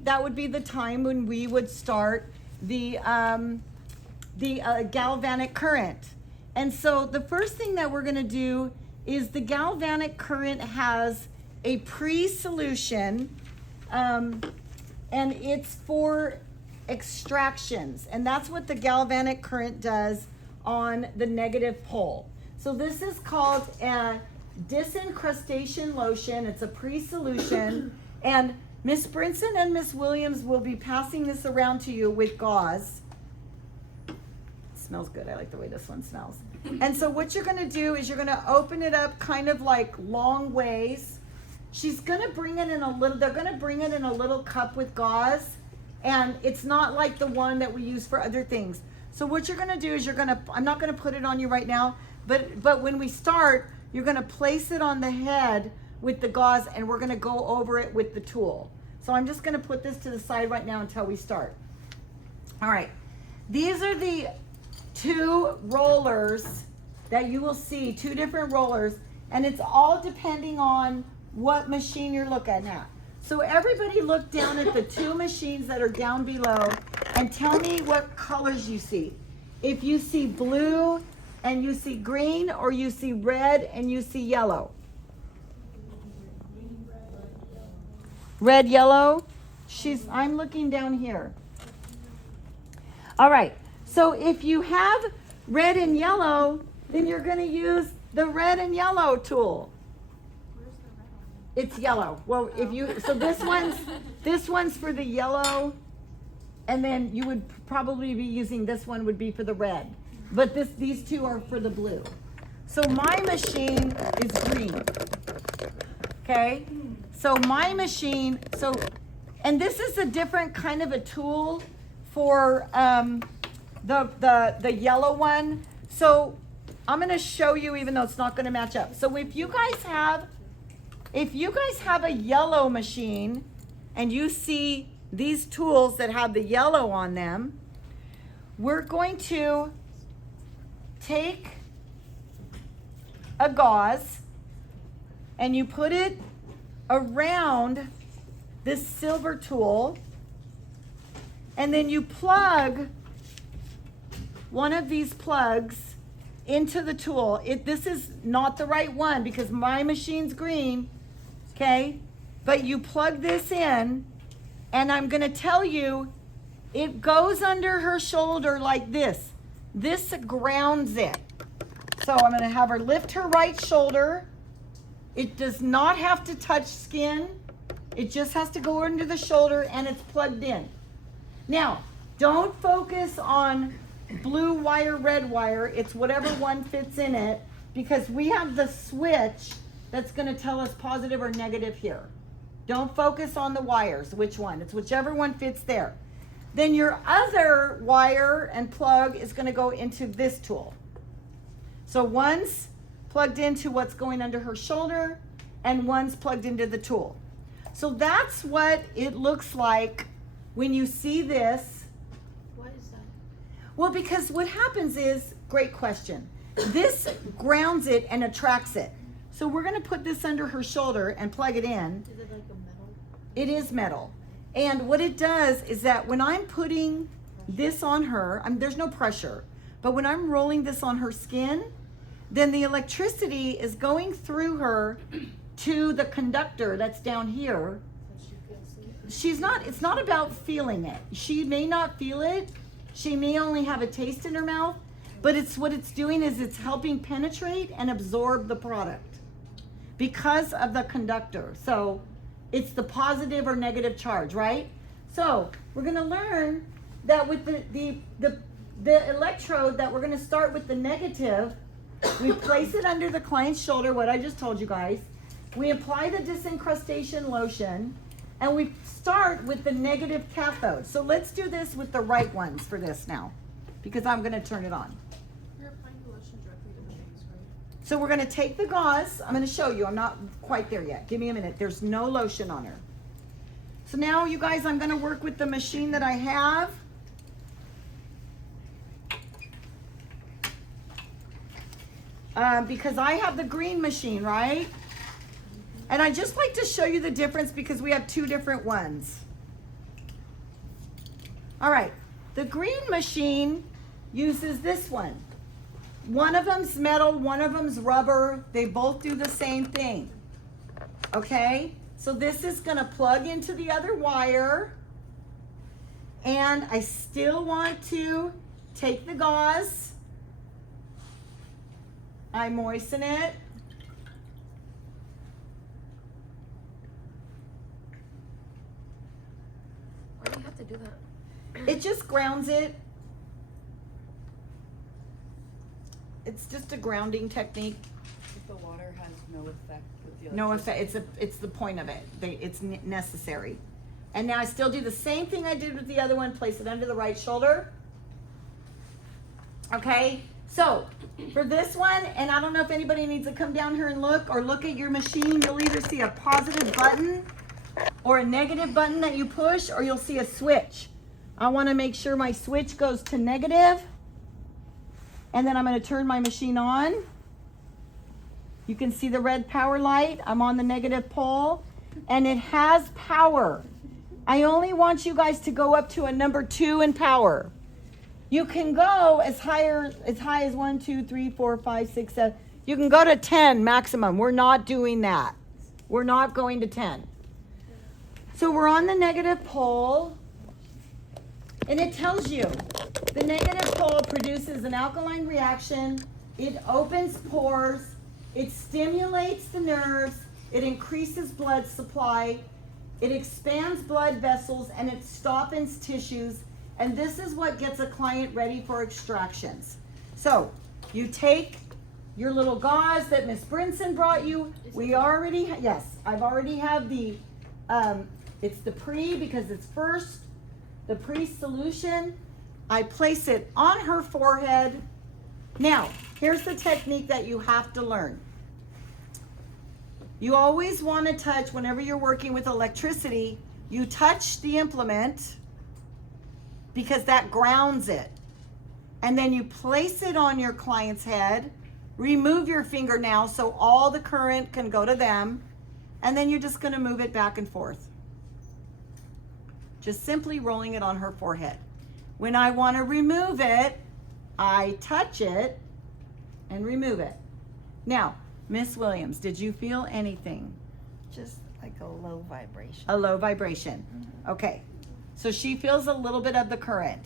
point, that would be the time when we would start the galvanic current. And so the first thing that we're going to do is the galvanic current has a pre-solution, and it's for extractions. And that's what the galvanic current does on the negative pole. So this is called a disincrustation lotion. It's a pre-solution. And Miss Brinson and Miss Williams will be passing this around to you with gauze. It smells good. I like the way this one smells. And so what you're going to do is you're going to open it up kind of like long ways. She's going to bring it in a little, they're going to bring it in a little cup with gauze. And it's not like the one that we use for other things. So what you're going to do is you're going to, I'm not going to put it on you right now, but when we start, you're going to place it on the head with the gauze, and we're going to go over it with the tool. So I'm just going to put this to the side right now until we start. All right. These are the two rollers that you will see, two different rollers, and it's all depending on what machine you're looking at. So everybody look down at the two machines that are down below and tell me what colors you see. If you see blue and you see green, or you see red and you see yellow. Red, yellow. I'm looking down here. All right. So if you have red and yellow, then you're going to use the red and yellow tool. It's yellow. Well, if you, so this one's for the yellow, and then you would probably be using, this one would be for the red. But these two are for the blue. So my machine is green. Okay? So my machine, and this is a different kind of a tool for the yellow one. So I'm going to show you, even though it's not going to match up. So if you guys have a yellow machine and you see these tools that have the yellow on them, we're going to take a gauze and you put it around this silver tool, and then you plug one of these plugs into the tool. This is not the right one because my machine's green, okay? But you plug this in, and I'm going to tell you, it goes under her shoulder like this. This grounds it. So I'm going to have her lift her right shoulder. It does not have to touch skin. It just has to go under the shoulder, and it's plugged in. Now, don't focus on blue wire, red wire. It's whatever one fits in it, because we have the switch that's going to tell us positive or negative here. Don't focus on the wires, which one. It's whichever one fits there. Then your other wire and plug is going to go into this tool. So one's plugged into what's going under her shoulder, and one's plugged into the tool. So that's what it looks like when you see this. What is that? Well, because what happens is, great question. This grounds it and attracts it. So we're going to put this under her shoulder and plug it in. Is it like a metal? It is metal. And what it does is that when I'm putting this on her, there's no pressure, but when I'm rolling this on her skin, then the electricity is going through her to the conductor that's down here. So she feels it? It's not about feeling it. She may not feel it. She may only have a taste in her mouth, but what it's doing is it's helping penetrate and absorb the product because of the conductor. So it's the positive or negative charge, right? So we're going to learn that with the electrode, that we're going to start with the negative. We place it under the client's shoulder, what I just told you guys. We apply the disincrustation lotion, and we start with the negative cathode. So let's do this with the right ones for this now, because I'm going to turn it on. You're applying the lotion directly to the base, right? So we're going to take the gauze. I'm going to show you. I'm not quite there yet. Give me a minute. There's no lotion on her. So now, you guys, I'm going to work with the machine that I have. Because I have the green machine, right? And I just like to show you the difference because we have two different ones. All right, the green machine uses this one. One of them's metal, one of them's rubber. They both do the same thing. Okay, so this is gonna plug into the other wire. And I still want to take the gauze. I moisten it. Why do you have to do that? It just grounds it. It's just a grounding technique. If the water has no effect with the No electricity. effect. It's the point of it. It's necessary. And now I still do the same thing I did with the other one. Place it under the right shoulder. Okay. So for this one, and I don't know if anybody needs to come down here and look or look at your machine. You'll either see a positive button or a negative button that you push, or you'll see a switch. I want to make sure my switch goes to negative, and then I'm going to turn my machine on. You can see the red power light. I'm on the negative pole, and it has power. I only want you guys to go up to a number 2 in power. You can go as high as 1, 2, 3, 4, 5, 6, 7. You can go to 10 maximum. We're not doing that. We're not going to 10. So we're on the negative pole, and it tells you the negative pole produces an alkaline reaction. It opens pores. It stimulates the nerves. It increases blood supply. It expands blood vessels, and it softens tissues. And this is what gets a client ready for extractions. So you take your little gauze that Miss Brinson brought you. We already, yes, I've already have the, it's the pre because it's first, the pre solution. I place it on her forehead. Now, here's the technique that you have to learn. You always want to touch, whenever you're working with electricity, you touch the implement because that grounds it. And then you place it on your client's head. Remove your finger now so all the current can go to them. And then you're just going to move it back and forth. Just simply rolling it on her forehead. When I want to remove it, I touch it and remove it. Now, Miss Williams, did you feel anything? Just like a low vibration. A low vibration. Okay. So she feels a little bit of the current.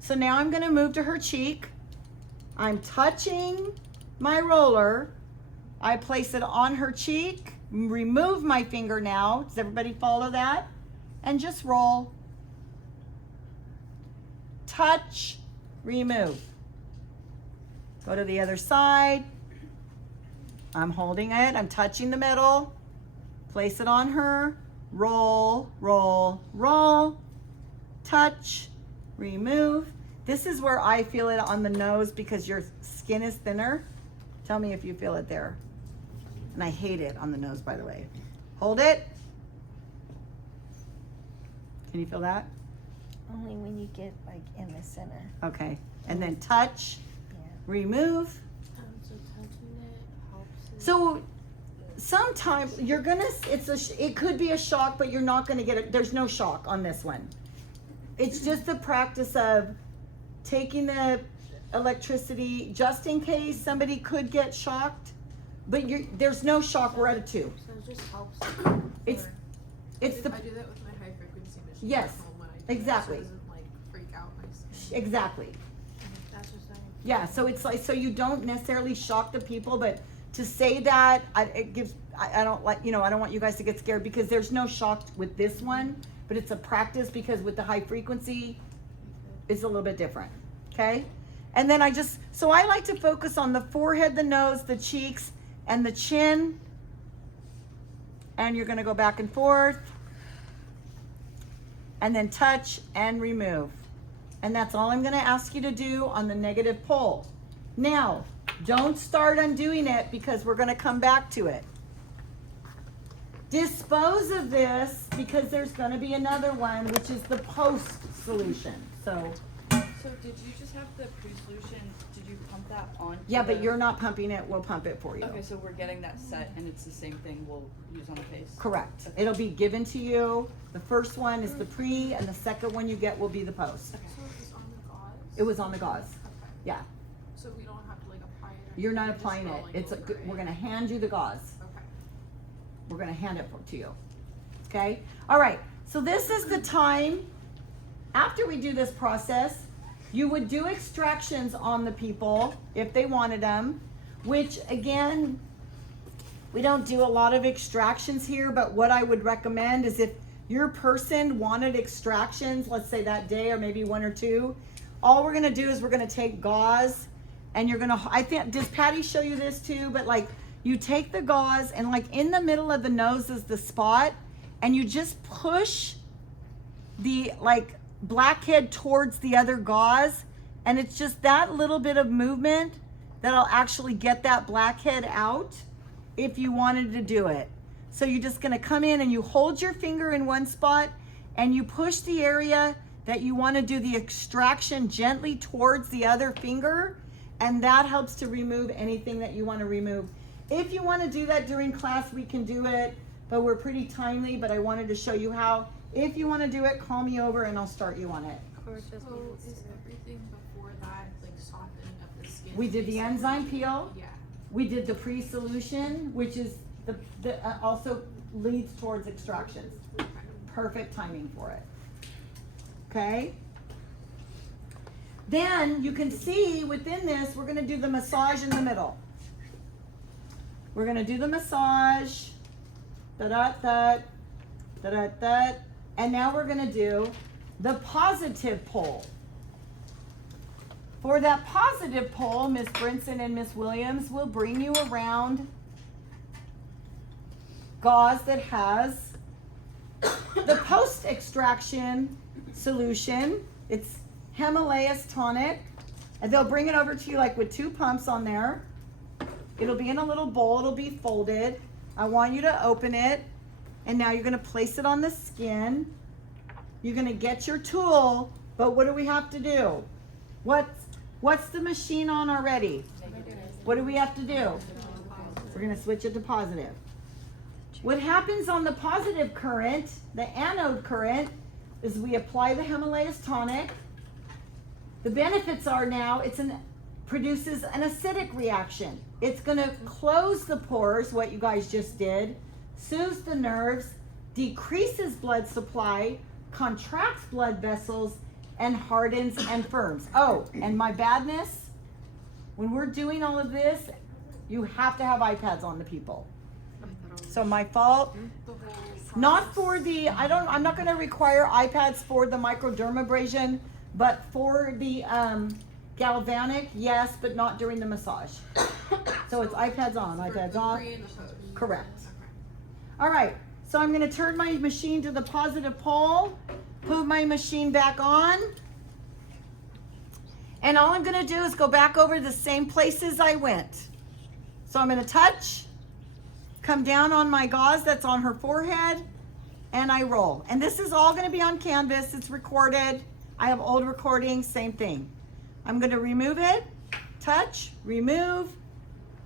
So now I'm going to move to her cheek. I'm touching my roller. I place it on her cheek. Remove my finger now. Does everybody follow that? And just roll. Touch. Remove. Go to the other side. I'm holding it. I'm touching the middle. Place it on her. Roll, roll, roll. Touch, remove. This is where I feel it on the nose because your skin is thinner. Tell me if you feel it there. And I hate it on the nose, by the way. Hold it. Can you feel that? Only when you get like in the center. Okay. And then touch, Yeah. remove. So touching it helps. So sometimes you're gonna, it could be a shock, but you're not gonna get it. There's no shock on this one. It's just the practice of taking the electricity just in case somebody could get shocked, but there's no shock. We're at a 2. So it just helps. It's for- it's the I do that with my high frequency machine. Yes, at home when I do that, exactly. So it doesn't like freak out my skin. exactly. That's just like. Yeah. So it's like, so you don't necessarily shock the people, but to say that it gives. I don't like, I don't want you guys to get scared because there's no shock with this one, but it's a practice because with the high frequency, it's a little bit different. Okay. And then so I like to focus on the forehead, the nose, the cheeks, and the chin. And you're going to go back and forth. And then touch and remove. And that's all I'm going to ask you to do on the negative pole. Now, don't start undoing it because we're going to come back to it. Dispose of this because there's going to be another one, which is the post solution. So So did you just have the pre-solution, did you pump that on? Yeah, but you're not pumping it, we'll pump it for you. Okay, so we're getting that set and it's the same thing we'll use on the face? Correct. Okay. It'll be given to you. The first one is the pre, and the second one you get will be the post. Okay. So it's on the gauze? It was on the gauze. Okay. Yeah, So we don't have to like apply it or you're not anything, applying just it. rolling It's over it. we're gonna hand you the gauze. Okay. We're gonna hand it to you. Okay? All right. So this is the time after we do this process. You would do extractions on the people if they wanted them, which again, we don't do a lot of extractions here, but what I would recommend is if your person wanted extractions, let's say that day or maybe one or two, all we're gonna do is we're gonna take gauze and you're gonna, I think, does Patty show you this too? But like, you take the gauze and like in the middle of the nose is the spot and you just push the like blackhead towards the other gauze, and it's just that little bit of movement that'll actually get that blackhead out if you wanted to do it. So you're just gonna come in and you hold your finger in one spot and you push the area that you wanna do the extraction gently towards the other finger, and that helps to remove anything that you wanna remove. If you wanna do that during class, we can do it, but we're pretty timely, but I wanted to show you how. If you want to do it, call me over and I'll start you on it. So is everything before that like softening of the skin? We did the basically? enzyme peel. Yeah. We did the pre-solution, which is the also leads towards extractions. Okay. Perfect timing for it. Okay? Then you can see within this, we're going to do the massage in the middle. We're going to do the massage. Da-da-da. Da-da-da. And now we're gonna do the positive pole. For that positive pole, Miss Brinson and Miss Williams will bring you around gauze that has the post-extraction solution. It's Himalayas tonic. And they'll bring it over to you like with 2 pumps on there. It'll be in a little bowl, it'll be folded. I want you to open it. And now you're gonna place it on the skin. You're gonna get your tool, but what do we have to do? What's the machine on already? What do we have to do? We're gonna switch it to positive. What happens on the positive current, the anode current, is we apply the Himalayas tonic. The benefits are now produces an acidic reaction. It's gonna close the pores, what you guys just did, soothes the nerves, decreases blood supply, contracts blood vessels, and hardens and firms. Oh, and my badness, when we're doing all of this, you have to have iPads on the people. So my fault. The whole Not for the, I'm not gonna require iPads for the microdermabrasion, but for the galvanic, yes, but not during the massage. So it's iPads on, for iPads the off. pre and the post. Correct. Okay. All right, so I'm gonna turn my machine to the positive pole, put my machine back on. And all I'm gonna do is go back over the same places I went. So I'm gonna touch, come down on my gauze that's on her forehead, and I roll. And this is all gonna be on Canvas, it's recorded. I have old recordings, same thing. I'm gonna remove it, touch, remove,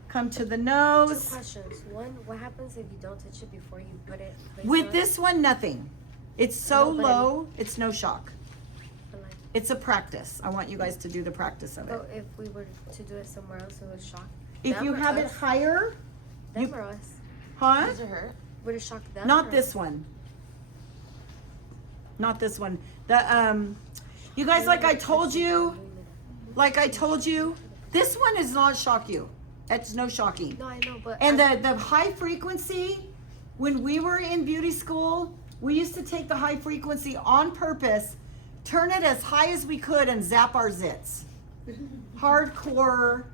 come to the Two nose. questions. One, what happens if you don't touch it before you put it? place With on? this one, nothing. It's so No, but low, it's no shock. But, like, It's a practice. I want you guys to do the practice of it. so if we were to do it somewhere else, it would shock If them you or have it us? higher, Them you- or us? huh? Would it shock them? Not or this us? one. Not this one. You guys, like I told you, this one does not shock you. It's no shocking. No, I know, but And the high frequency, when we were in beauty school, we used to take the high frequency on purpose, turn it as high as we could, and zap our zits. Hardcore.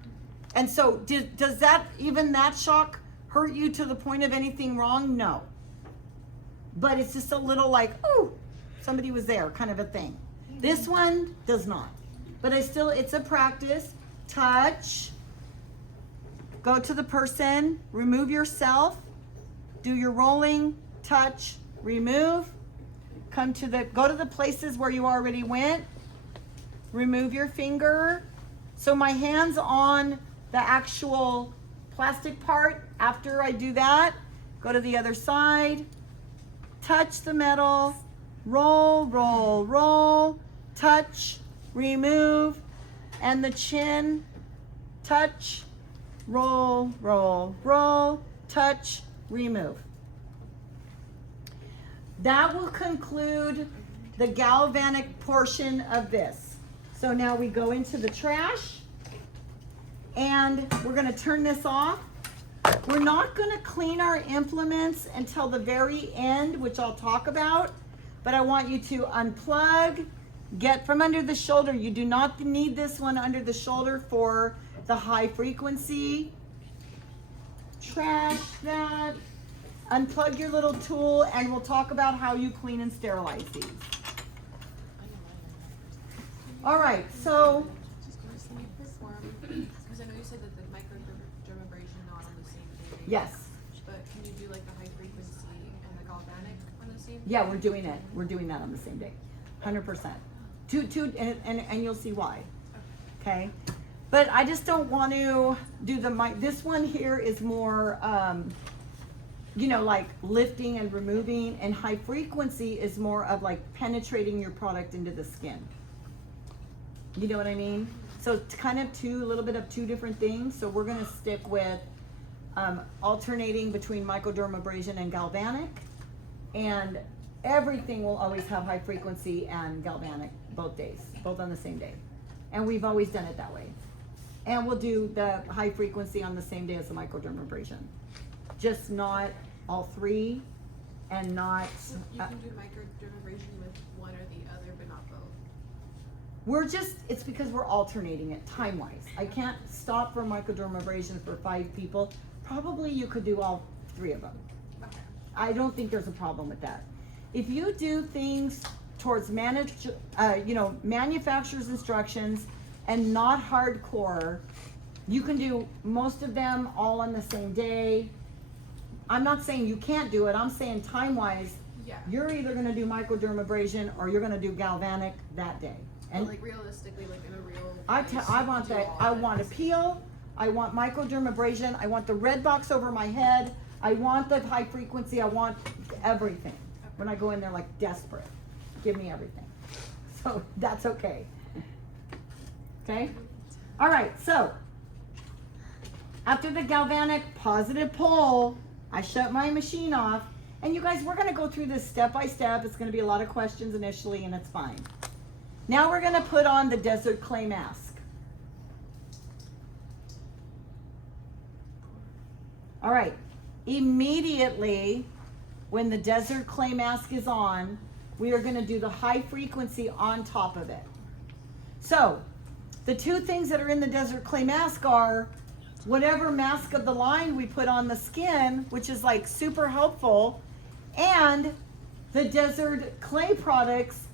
And so, does that, even that shock, hurt you to the point of anything wrong? No. But it's just a little like, oh, somebody was there kind of a thing. This one does not. But it's a practice. Touch. Go to the person, remove yourself, do your rolling, touch, remove, go to the places where you already went, remove your finger. So my hand's on the actual plastic part. After I do that, go to the other side, touch the metal, roll, roll, roll, touch, remove, and the chin, touch, roll, roll, roll, touch, remove. That will conclude the galvanic portion of this. So now we go into the trash and we're gonna turn this off. We're not gonna clean our implements until the very end, which I'll talk about, but I want you to unplug, get from under the shoulder. You do not need this one under the shoulder for the high frequency. Trash that. Unplug your little tool and we'll talk about how you clean and sterilize these. All right, so Can you perform, because I know you said that the microdermabrasion not on the same day. yes, But can you do like the high frequency and the galvanic on the same day? yeah, we're doing it. We're doing that on the same day, 100%. And you'll see why. Okay, but I just don't want to do this one here is more, like lifting and removing, and high frequency is more of like penetrating your product into the skin. You know what I mean? So it's kind of a little bit of two different things. So we're gonna stick with alternating between microdermabrasion and galvanic, and everything will always have high frequency and galvanic both days, both on the same day. And we've always done it that way. And we'll do the high frequency on the same day as the microdermabrasion. Just not all three, and not, So you can do microdermabrasion with one or the other, but not both. it's because we're alternating it time-wise. I can't stop for microdermabrasion for 5 people. Probably you could do all 3 of them. Okay. I don't think there's a problem with that. If you do things towards manufacturer's instructions and not hardcore, you can do most of them all on the same day. I'm not saying you can't do it. I'm saying time-wise, Yeah. you're either gonna do microdermabrasion or you're gonna do galvanic that day. But And like realistically, like in a real I place, want do that. all I of want a it. peel. I want microdermabrasion. I want the red box over my head. I want the high frequency. I want everything. When I go in there like desperate, give me everything. So that's okay. Okay. All right. So after the galvanic positive pull, I shut my machine off. And you guys, we're gonna go through this step by step. It's gonna be a lot of questions initially, and it's fine. Now we're gonna put on the desert clay mask. All right, immediately when the desert clay mask is on, we are gonna do the high frequency on top of it. So, the 2 things that are in the desert clay mask are whatever mask of the line we put on the skin, which is like super helpful, and the desert clay products,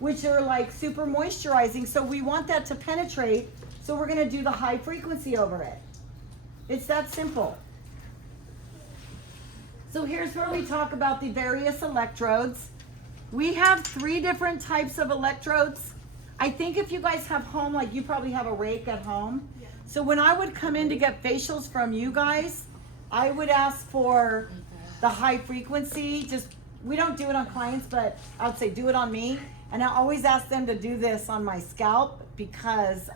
which are like super moisturizing. So we want that to penetrate, so we're gonna do the high frequency over it. It's that simple. So here's where we talk about the various electrodes. We have 3 different types of electrodes. I think if you guys have home, like you probably have a rake at home. Yeah. So when I would come in to get facials from you guys, I would ask for the high frequency. We don't do it on clients, but I would say do it on me. And I always ask them to do this on my scalp because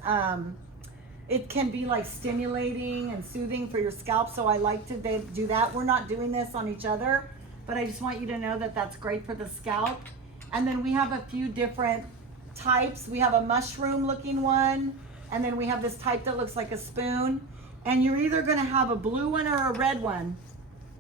it can be like stimulating and soothing for your scalp. So I like to do that. We're not doing this on each other, but I just want you to know that that's great for the scalp. And then we have a few different types. We have a mushroom looking one, and then we have this type that looks like a spoon. And you're either gonna have a blue one or a red one.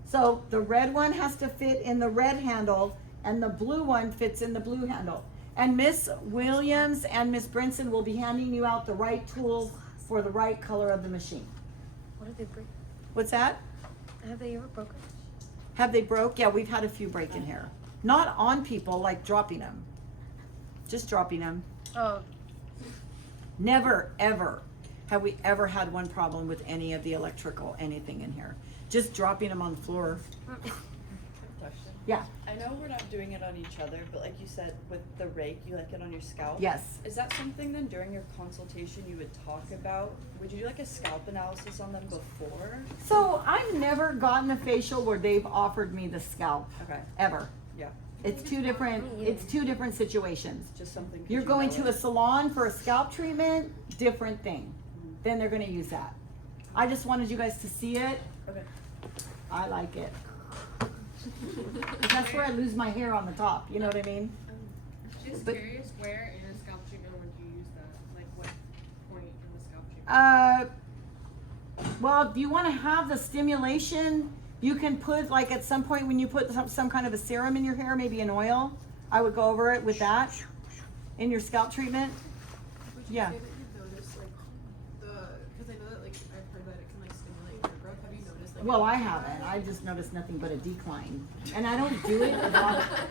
So the red one has to fit in the red handle, and the blue one fits in the blue handle. And Miss Williams and Miss Brinson will be handing you out the right tools for the right color of the machine. What did they break? What's that? Have they ever broken? Have they broke? Yeah, we've had a few break in here. Not on people, like dropping them. Just dropping them. Oh, Never, ever have we ever had one problem with any of the electrical, anything in here. Just dropping them on the floor. Yeah, I know we're not doing it on each other, but like you said, with the rake, you like it on your scalp. yes. Is that something then during your consultation you would talk about? Would you do like a scalp analysis on them before? So I've never gotten a facial where they've offered me the scalp, Okay, ever. yeah, It's two different situations. just something. 'cause You're you going know to a it. salon for a scalp treatment, different thing. Then they're gonna use that. I just wanted you guys to see it. Okay. I like it. 'Cause that's where I lose my hair on the top, you know what I mean? Just But- curious, where in a scalp treatment would you use that? Like what point in the scalp treatment? Well, if you wanna have the stimulation, you can put, like, at some point when you put some kind of a serum in your hair, maybe an oil, I would go over it with that in your scalp treatment. Would you Yeah. say that you've noticed like because I know that like I've heard that it can like stimulate hair growth. Have you noticed like? Well, I haven't. I just noticed nothing but a decline, and I don't do it as often.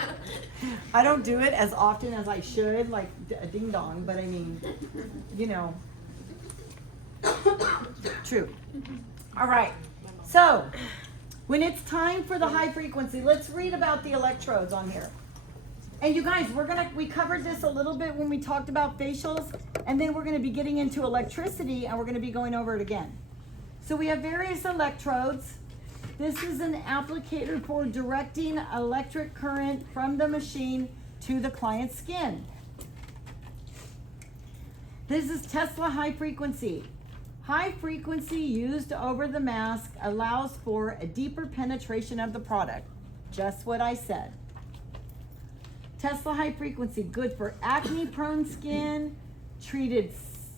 I don't do it as often as I should, like a ding dong. But I mean, you know, true. All right. So, when it's time for the high frequency, let's read about the electrodes on here. And you guys, we covered this a little bit when we talked about facials, and then we're gonna be getting into electricity, and we're gonna be going over it again. So we have various electrodes. This is an applicator for directing electric current from the machine to the client's skin. This is Tesla high frequency. High frequency used over the mask allows for a deeper penetration of the product. Just what I said. Tesla high frequency, good for acne prone skin, treated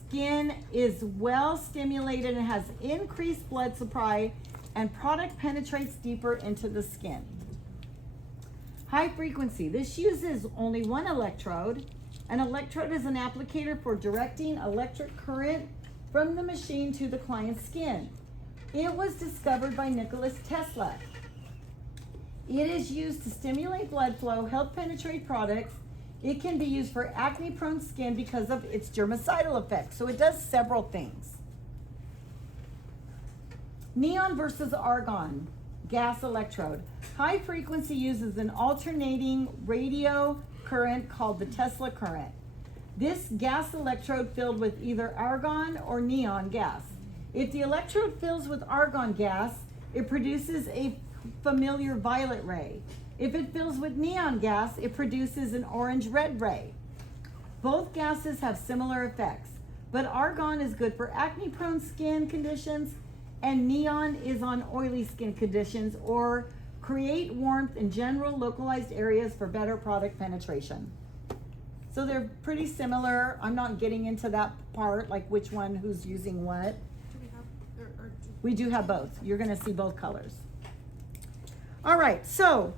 skin, is well stimulated and has increased blood supply, and product penetrates deeper into the skin. High frequency, this uses only one electrode. An electrode is an applicator for directing electric current from the machine to the client's skin. It was discovered by Nikola Tesla. It is used to stimulate blood flow, help penetrate products. It can be used for acne-prone skin because of its germicidal effect. So it does several things. Neon versus argon gas electrode. High frequency uses an alternating radio current called the Tesla current. This gas electrode filled with either argon or neon gas. If the electrode fills with argon gas, it produces a familiar violet ray. If it fills with neon gas, it produces an orange-red ray. Both gases have similar effects, but argon is good for acne-prone skin conditions, and neon is on oily skin conditions or create warmth in general localized areas for better product penetration. So they're pretty similar. I'm not getting into that part, like which one, who's using what. Do we have or We do have both. You're gonna see both colors. All right, so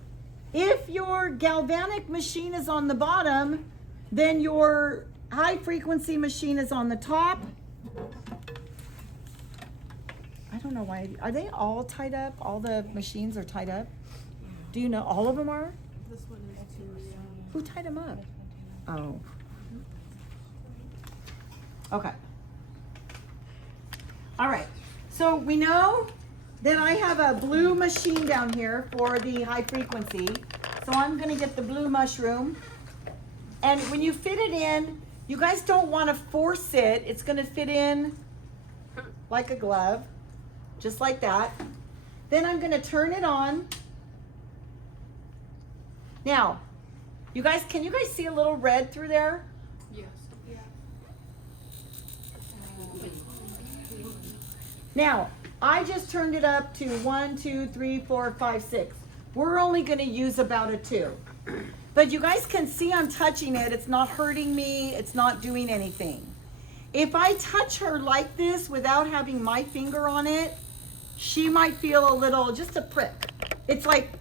if your galvanic machine is on the bottom, then your high frequency machine is on the top. I don't know why, are they all tied up? All the machines are tied up? Do you know all of them are? this one is too. Who tied them up? Oh. Okay. All right, so we know that I have a blue machine down here for the high frequency. So I'm gonna get the blue mushroom. And when you fit it in, you guys don't wanna force it. It's gonna fit in like a glove, just like that. Then I'm gonna turn it on. Now, can you guys see a little red through there? Yes. Yeah. Now, I just turned it up to 1, 2, 3, 4, 5, 6. We're only gonna use about a 2. But you guys can see I'm touching it. It's not hurting me. It's not doing anything. If I touch her like this without having my finger on it, she might feel a little, just a prick. It's like,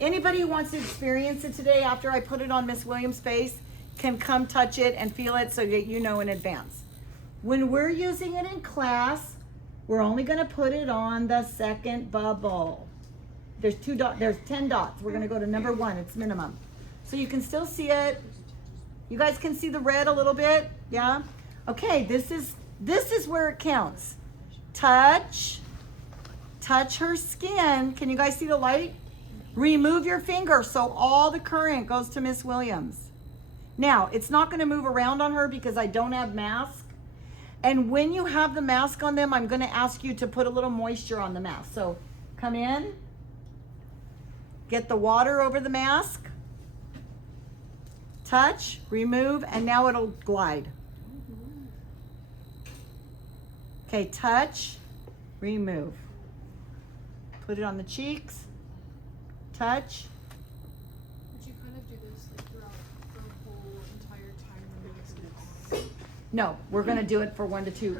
anybody who wants to experience it today after I put it on Miss Williams' face can come touch it and feel it so that you know in advance. When we're using it in class, we're only gonna put it on the second bubble. There's 10 dots. We're gonna go to number 1, it's minimum. So you can still see it. You guys can see the red a little bit, yeah? Okay, this is where it counts. Touch her skin. Can you guys see the light? Remove your finger so all the current goes to Miss Williams. Now, it's not going to move around on her because I don't have mask. And when you have the mask on them, I'm going to ask you to put a little moisture on the mask. So come in, get the water over the mask, touch, remove, and now it'll glide. Okay, touch, remove. Put it on the cheeks, touch. Would you kind of do this like throughout the whole entire time when the mask is on? No, we're gonna do it for 1 to 3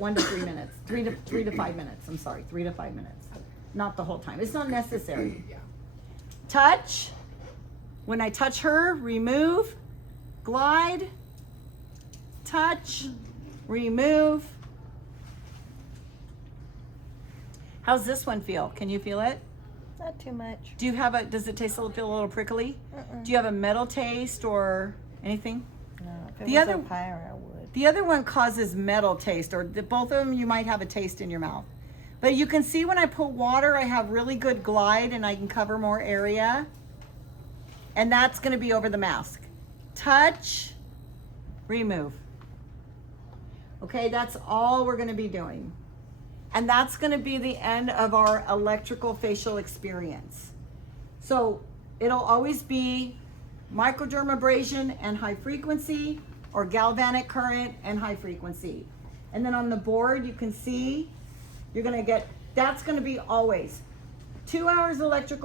minutes. 3 to 5 minutes, I'm sorry, 3 to 5 minutes. Not the whole time, it's not necessary. Yeah. Touch, when I touch her, remove, glide, touch, remove. How's this one feel? Can you feel it? Not too much. Do you have does it feel a little prickly? Do you have a metal taste or anything? No, if it The was other- a fire, I would. The other one causes metal taste, or both of them you might have a taste in your mouth. But you can see when I put water, I have really good glide and I can cover more area. And that's gonna be over the mask. Touch, remove. Okay, that's all we're gonna be doing. And that's gonna be the end of our electrical facial experience. So it'll always be microdermabrasion and high frequency, or galvanic current and high frequency. And then on the board, you can see, you're gonna get, that's gonna be always 2 hours electrical